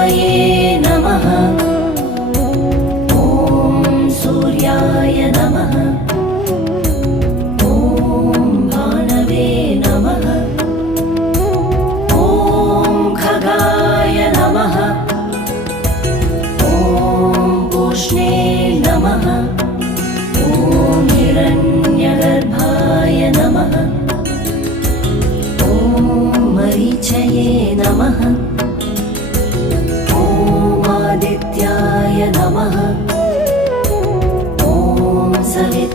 सूर्यपरमेश्वरशिवये नमः। ॐ सूर्याय नमः। ॐ भानवे नमः। ॐ खगाय नमः। ॐ पूष्णे नमः। ॐ हिरण्यगर्भाय नमः। ॐ मरीचये नमः। ॐ आदित्याय नमः। ॐ सविताय